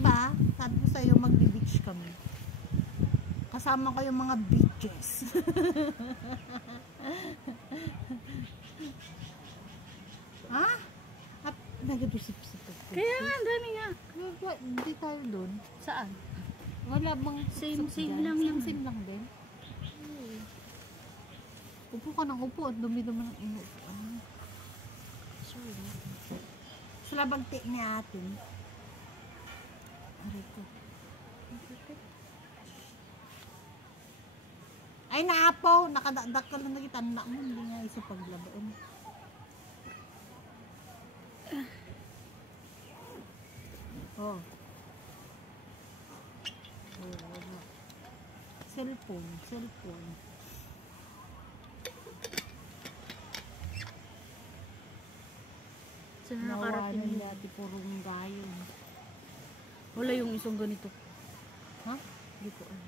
ba? Sabi ko sa'yo, magbe-beach kami. Kasama ko yung mga beaches. Ha? At nagadusip-sip. Kaya nga, ang dami nga. Hindi tayo doon. Saan? Wala bang Same lang yan. Same lang din. Upo ka ng upo at dumi-dumi ng inuupuan. Sorry. Sa labagti ni atin. Aray ko. Ay, naapaw! Nakadadak ka lang nagitanda mo. Hindi nga isa paglabaon. Oh. Cellphone. Saan Nawa nakarating na yun? dati purong gayon. Wala yung isang ganito. Ha? Hindi ko alam.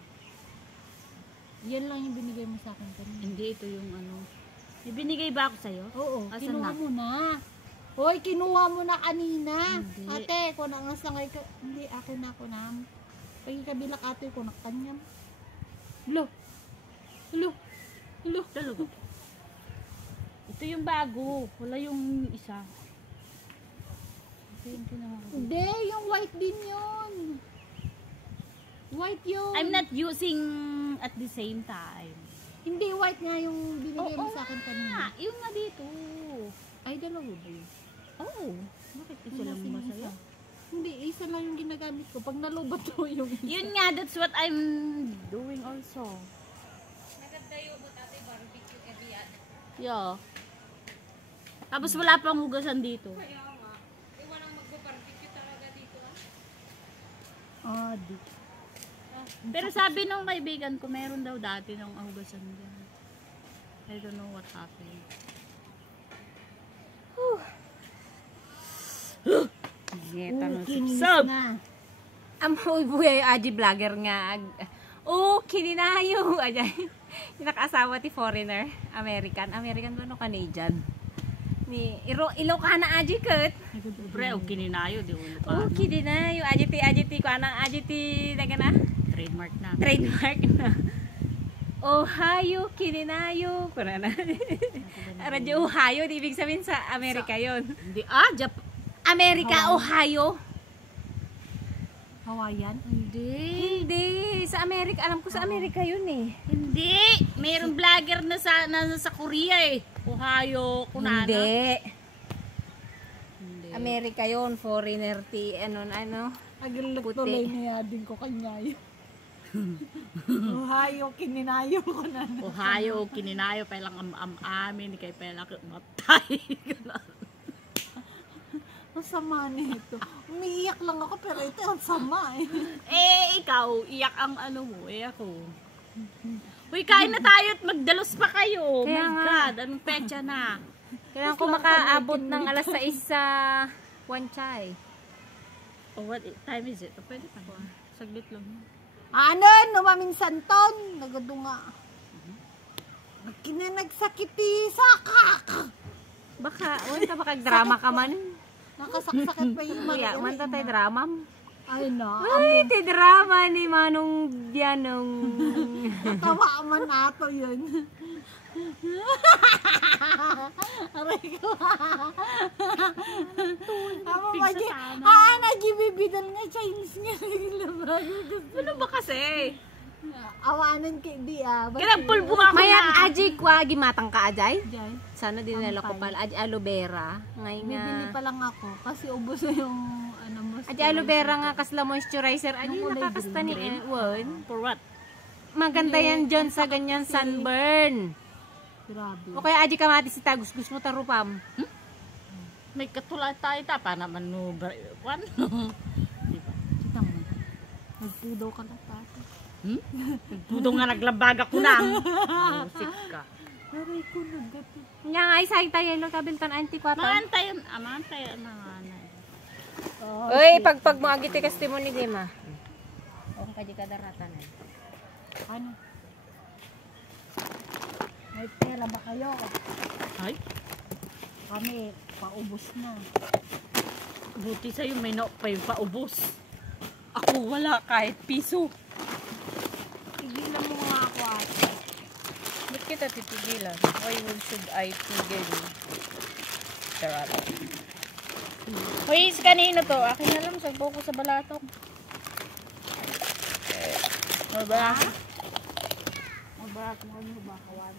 Yan lang yung binigay mo sa akin kanina. Hindi, ito yung ano. May binigay ba ako sa'yo? Oo, Asan kinuha na? mo na. Hoy, kinuha mo na kanina. Hindi. Ate, kung nangasangay ka. Hindi, akin na ako na. Pagkikabilak ate ko na kanyang. Lo. Talaga. Ito yung bago. Wala yung isa. Ito yung kinuha ko. Hindi, yung white din yun. White yun. I'm not using at the same time. Hindi, white nga yung binigay mo sa akin kanina. Yung nga dito. Ay, dalawa ba yun? Oo. Bakit isa Wala lang siyang ba sa'yo? isa. Hindi, isa lang yung ginagamit ko. Pag nalobat ko yung isa. Yun nga, that's what I'm doing also. Yeah. Tapos wala pang hugasan dito. Ah, di. Pero sabi nung kaibigan ko, meron daw dati nung hugasan dyan. I don't know what happened. Kinis na. Amoy buhay aji vlogger nga. Kininayo. Ajay. Yung nakasawa ti foreigner. American ba no Canadian? Ni Ilocana aji ket. Pre, kininayo, di ulo pa. Kininayo. Aji ti ko anang aji ti daga na. Trademark na. Trademark na. Ohio, kininayo. Kuna na. Radyo Ohio, di ibig sabihin sa Amerika yon. Hindi, Amerika, Ohio. Hawaiian? Hindi. Sa Amerika. Alam ko sa Amerika yun eh. Hindi. Mayroong vlogger na sa Korea eh. Ohio, kunana. Hindi. Amerika yun. Foreigner ti. Ano. Agilag Puti. tuloy niya din ko kanya yun. Ohio, kininayo ko na. Ohio, kininayo, pailang amin, kay pailang matay. Ang sama nito. Umiiyak lang ako pero ito ang sama eh. Ikaw, iyak ang ano mo, ako. Uy, kain na tayo at magdalos pa kayo. Kaya My nga. God, anong petsa na? Kailangan ko makaabot ng alas 6 sa Wanchay. Oh, what time is it? Pwede pa. Saglit lang. Ano? Numaminsan ton. Nagadunga. Nagkinagsakiti sakak. Baka drama ka man. Nakasaksakin pa yung Kuya, manta tayo drama. Ay na. Ay, ti drama ni Manong Dianong. Tawa man nato yun. Aray ko. Nagibibidan nga Chinese nga. Ano ba kasi? Awanan kay di Kinagpulbo ako Mayat na. aji kwa gimatang ka ajay. Diyan. Sana dinala ko pala aji aloe vera. Ngay Bibili nga. pa lang ako kasi ubos na yung ano mo. Aji aloe vera nga kasla moisturizer. Aji Yung kulay nakakasta ni green. Won. For what? Maganda yan dyan sa ganyan sunburn. Grabe. O kaya aji kamati si tagus gusto mo tarupam. May katulad tayo pa naman no. Ano? Diba? Kita mo. Nagpudaw ka na tato. Nagpudong nga naglabaga ko na. Musik ka. Aray ko nagato. Nya ay say tayo lo kabiltan anti kwata. Maantay na nga na. Oy, pagpag mo agi ti testimony di ma. O kaji kadaratan. Ano? May pera ba kayo? Ay, Kami, paubos na. buti sa'yo may pa yung paubos. Ako wala kahit piso. Tigilan mo nga ako ate. Ba't kita titigilan? Why should I tigil you? Charot. Hoy, kanino to? Akin na lang, sagpo ko sa balatong. Mabalat. Mabalat mo kami, bakawan.